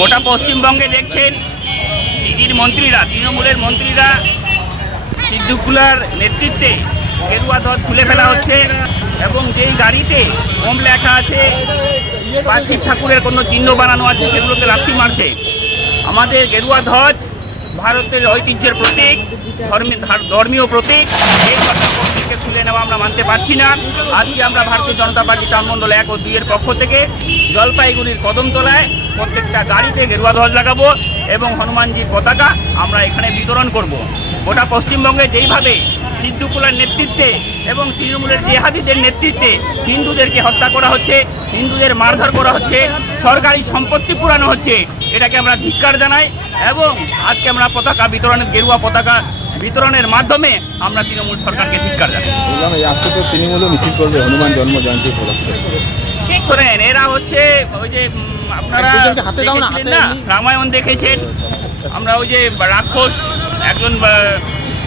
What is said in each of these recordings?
গোটা পশ্চিমবঙ্গে দেখছেন দিদির মন্ত্রীরা, তৃণমূলের মন্ত্রীরা সিদ্ধুকুলার নেতৃত্বে গেরুয়া ধ্বজ খুলে ফেলা হচ্ছে এবং যেই গাড়িতে ওম লেখা আছে বা শিব ঠাকুরের কোনো চিহ্ন বানানো আছে, সেগুলোকে লাথি মারছে। আমাদের গেরুয়া ধ্বজ ভারতের ঐতিহ্যের প্রতীক, ধর্মী- ধার- ধর্মীয় প্রতীক এই ঘটনাকে খুলে নেওয়া আমরা মানতে পারছি না আজকে আমরা ভারতীয় জনতা পার্টি টানমন্ডল এক ও দুইয়ের পক্ষ থেকে জলপাইগুড়ির কদমতলায় প্রত্যেকটা গাড়িতে গেরুয়া ধ্বজ লাগাবো এবং হনুমানজির পতাকা আমরা এখানে বিতরণ করব। গোটা পশ্চিমবঙ্গে যেইভাবে সিদ্ধুকুলার নেতৃত্বে এবং তৃণমূলের জেহাদিদের নেতৃত্বে হিন্দুদেরকে হত্যা করা হচ্ছে, হিন্দুদের মারধর করা হচ্ছে, সরকারি সম্পত্তি পুরানো হচ্ছে, এটাকে আমরা ধিক্কার জানাই এবং আজকে আমরা পতাকা বিতরণের গেরুয়া পতাকা বিতরণের মাধ্যমে আমরা তৃণমূল সরকারকে ধিক্কার জানাই। আজকে তো তৃণমূলও মিছিল করবে হনুমান জন্ম জয়ন্তী উপলক্ষে। এরা হচ্ছে ওই যে আপনারা হাতে দাও না, দেখেছিলেন না? রামায়ণ দেখেছেন? আমরা ওই যে রাক্ষস একজন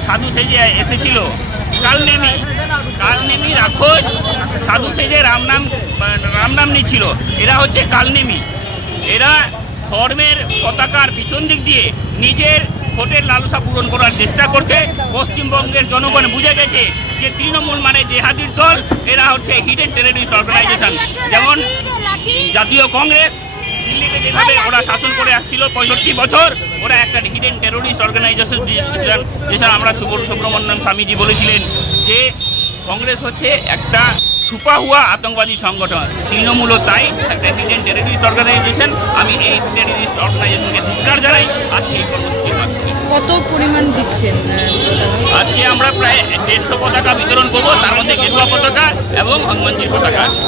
সাধু সেজে এসেছিল। কালনেমি কালনেমি রাক্ষস সাধু সেজে রামনাম রামনাম নিচ্ছিল এরা হচ্ছে কালনেমি। এরা ধর্মের পতাকার পিছন দিক দিয়ে নিজের ভোটের লালসা পূরণ করার চেষ্টা করছে। পশ্চিমবঙ্গের জনগণ বুঝে গেছে যে তৃণমূল মানে জেহাদির দল, এরা হচ্ছে হিডেন টেররিস্ট অর্গানাইজেশন যেমন জাতীয় কংগ্রেস, দিল্লিতে যেভাবে ওরা শাসন করে আসছিল পঁয়ষট্টি বছর, ওরা একটা হিডেন টেরোরিস্ট অর্গানাইজেশন যেসব আমরা সুব্র- সুব্রমণ্যম স্বামীজি বলেছিলেন যে কংগ্রেস হচ্ছে একটা ছুপা হুয়া আতঙ্কবাদী সংগঠন। তৃণমূলও তাই একটা হিডেন টেরোরিস্ট অর্গানাইজেশন আমি এই টেরোরিস্ট অর্গানাইজেশনকে ধিক্কার জানাই। আজকে এই কত পরিমাণ দিচ্ছেন? আজকে আমরা প্রায় দেড়শো পতাকা বিতরণ করব। তার মধ্যে গেরুয়া পতাকা এবং হনুমানজির পতাকা আছে।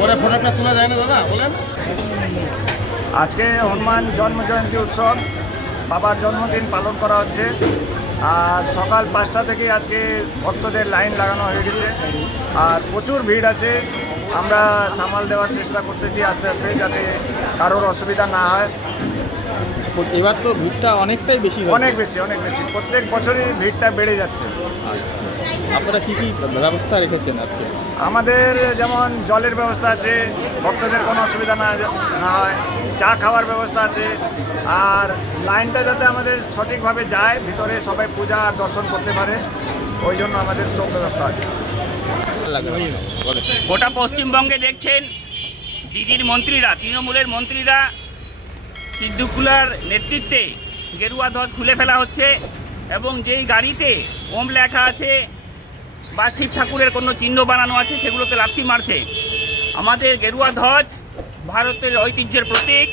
পরে ফটোটা তোলা যায় না দাদা বলেন। আজকে হনুমান জন্ম জয়ন্তী উৎসব বাবার জন্মদিন পালন করা হচ্ছে। আর সকাল পাঁচটা থেকে আজকে ভক্তদের লাইন লাগানো হয়ে গেছে। আর প্রচুর ভিড় আছে। আমরা সামাল দেওয়ার চেষ্টা করতেছি আস্তে আস্তে যাতে কারোর অসুবিধা না হয়। এবার তো ভিড়টা অনেকটাই বেশি অনেক বেশি অনেক বেশি। প্রত্যেক বছরই ভিড়টা বেড়ে যাচ্ছে। আপনারা কি কি ব্যবস্থা রেখেছেন আজকে? আমাদের যেমন জলের ব্যবস্থা আছে ভক্তদের কোনো অসুবিধা না না হয়। চা খাওয়ার ব্যবস্থা আছে। আর লাইনটা যাতে আমাদের সঠিকভাবে যায় ভিতরে সবাই পূজা আর দর্শন করতে পারে ওই জন্য আমাদের সব ব্যবস্থা আছে। গোটা পশ্চিমবঙ্গে দেখছেন দিদির মন্ত্রীরা তৃণমূলের মন্ত্রীরা সিদ্ধুকুলার নেতৃত্বে গেরুয়া ধ্বজ খুলে ফেলা হচ্ছে এবং যেই গাড়িতে ওম লেখা আছে বা শিব ঠাকুরের কোনো চিহ্ন বানানো আছে, সেগুলোকে লাথি মারছে। আমাদের গেরুয়া ধ্বজ ভারতের ঐতিহ্যের প্রতীক,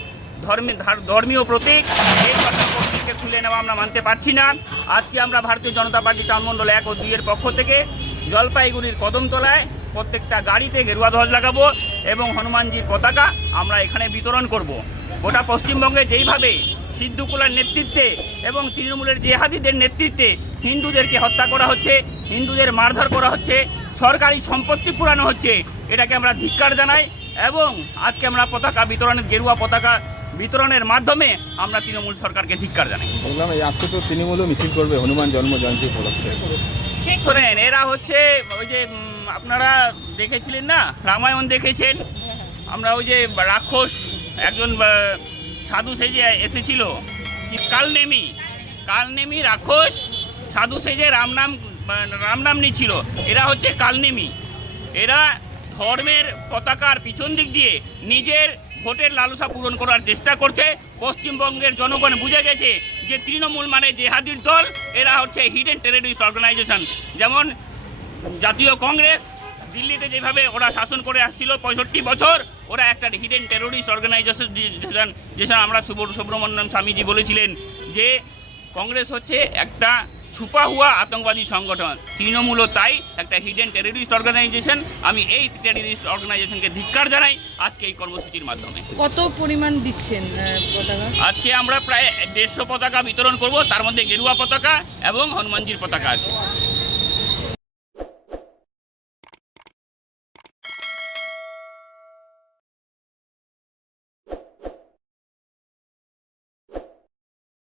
ধর্মী ধার- ধর্মীয় প্রতীক। এই ঘটনাকে খুলে নেওয়া আমরা মানতে পারছি না। আজকে আমরা ভারতীয় জনতা পার্টি টানমন্ডল এক ও দুইয়ের পক্ষ থেকে জলপাইগুড়ির কদমতলায় প্রত্যেকটা গাড়িতে গেরুয়া ধ্বজ লাগাবো এবং হনুমানজির পতাকা আমরা এখানে বিতরণ করব। গোটা পশ্চিমবঙ্গে যেইভাবে সিদ্ধুকুলার নেতৃত্বে এবং তৃণমূলের জেহাদিদের নেতৃত্বে হিন্দুদেরকে হত্যা করা হচ্ছে হিন্দুদের মারধর করা হচ্ছে সরকারি সম্পত্তি পুরানো হচ্ছে। এটাকে আমরা ধিক্কার জানাই এবং আজকে আমরা পতাকা বিতরণের গেরুয়া পতাকা বিতরণের মাধ্যমে আমরা তৃণমূল সরকারকে ধিক্কার জানাই। বললাম আজকে তো তৃণমূলও মিছিল করবে হনুমান জন্ম জয়ন্তী উপলক্ষে শোনেন এরা হচ্ছে ওই যে আপনারা দেখেছিলেন না? রামায়ণ দেখেছেন? আমরা ওই যে রাক্ষস একজন সাধু সেজে এসেছিল। কালনেমি? কালনেমি রাক্ষস সাধু সেজে রাম নাম রাম নাম নিচ্ছিল। এরা হচ্ছে কালনেমি। এরা ধর্মের পতাকার পিছন দিক দিয়ে নিজের ভোটের লালসা পূরণ করার চেষ্টা করছে। পশ্চিমবঙ্গের জনগণ বুঝে গেছে যে তৃণমূল মানে জেহাদির দল, এরা হচ্ছে হিডেন টেররিস্ট অর্গানাইজেশন যেমন জাতীয় কংগ্রেস, দিল্লিতে যেভাবে ওরা শাসন করে আসছিল পঁয়ষট্টি বছর ওরা একটা হিডেন টেরোরিস্ট অর্গানাইজেশন যেসব আমরা সুব্র- সুব্রমণ্যম স্বামীজি বলেছিলেন যে কংগ্রেস হচ্ছে একটা ছুপা হুয়া আতঙ্কবাদী সংগঠন। তৃণমূলও তাই একটা হিডেন টেররিস্ট অর্গানাইজেশন আমি এই টেররিস্ট অর্গানাইজেশনকে ধিক্কার জানাই আজকে এই কর্মসূচির মাধ্যমে। কত পরিমাণ দিচ্ছেন আজকে আমরা প্রায় দেড়শো পতাকা বিতরণ করব। তার মধ্যে গেরুয়া পতাকা এবং হনুমানজির পতাকা আছে।